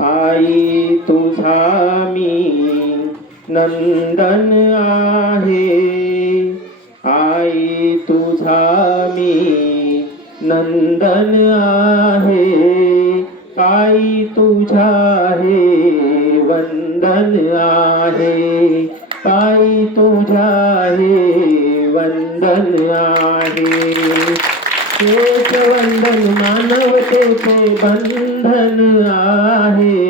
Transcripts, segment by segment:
आई तुझा मी नंदन आहे, आई तुझा मी नंदन आहे, आई तुझा हे वंदन आहे, आई तुझा हे वंदन आहे. हेच वंदन मानवतेचे बंधन आहे,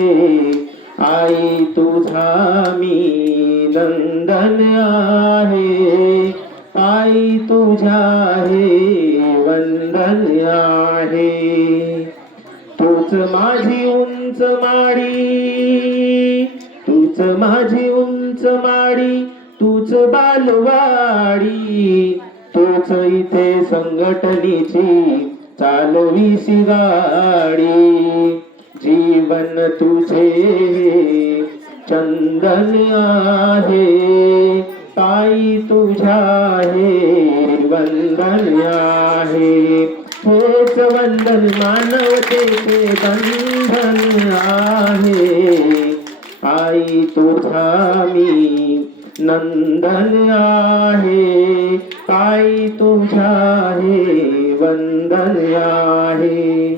आई तुझा मी नंदन आहे, आई तुझा हे वंदन आहे. तूच माझी उंच माडी, तूच माझी उंच माडी, तूच बालवाडी, तूच इथे संघटनेची चालवीसी गाडी. जीवन तुझे चंदन आहे, आई तुझ्या हे वंदन आहे. हेच वंदन मानवतेचे बंधन आहे, आई तुझा मी नंदन आहे, आई तुझा हे वंदन आहे.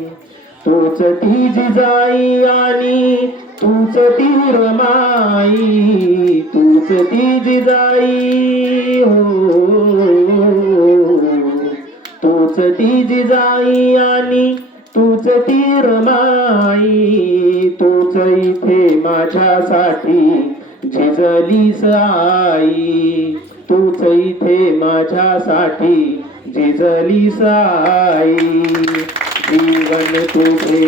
तूच ती जिजाई आणि तूच ती रमाई, तूच ती जिजाई हो, तूच ती जिजाई आणि तूच ती रमाई, तूच इथे माझ्यासाठी झिजलीस आई, तूच इथे माझ्यासाठी झिजलीस आई. जीवन तुझे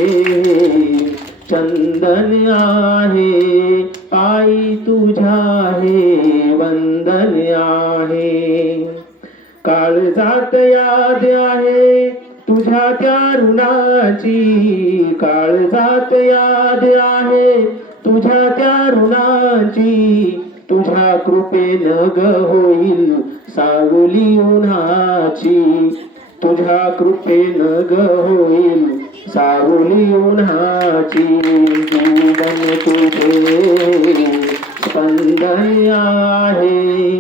चंदन आहे, आई तुझ्या हे वंदन आहे. काळजात याद आहे तुझ्या त्या ऋणाची, काळजात याद आहे तुझ्या त्या ऋणाची. तुझ्या कृपेनं ग होईल सावली उन्हाची, तुझ्या कृपेनं ग होईल सावली उन्हाची. जीवन तुझे स्पंदन आहे,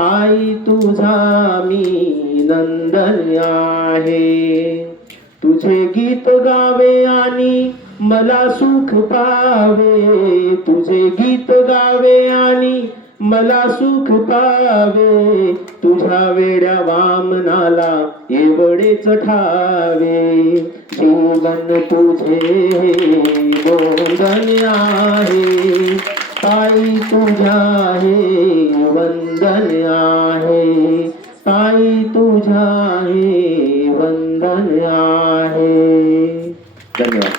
आई तुझा मी नंदन आहे. तुझे गीत गावे आणि मला सुख पावे, तुझे गीत गावे आणि मला सुख पावे. तुझ्या वेड्या वामनाला एवढेच ठावे. जीवन तुझे वंदन आहे, आई तुझ्या हे वंदन आहे, आई तुझ्या हे वंदन आहे. धन्यवाद.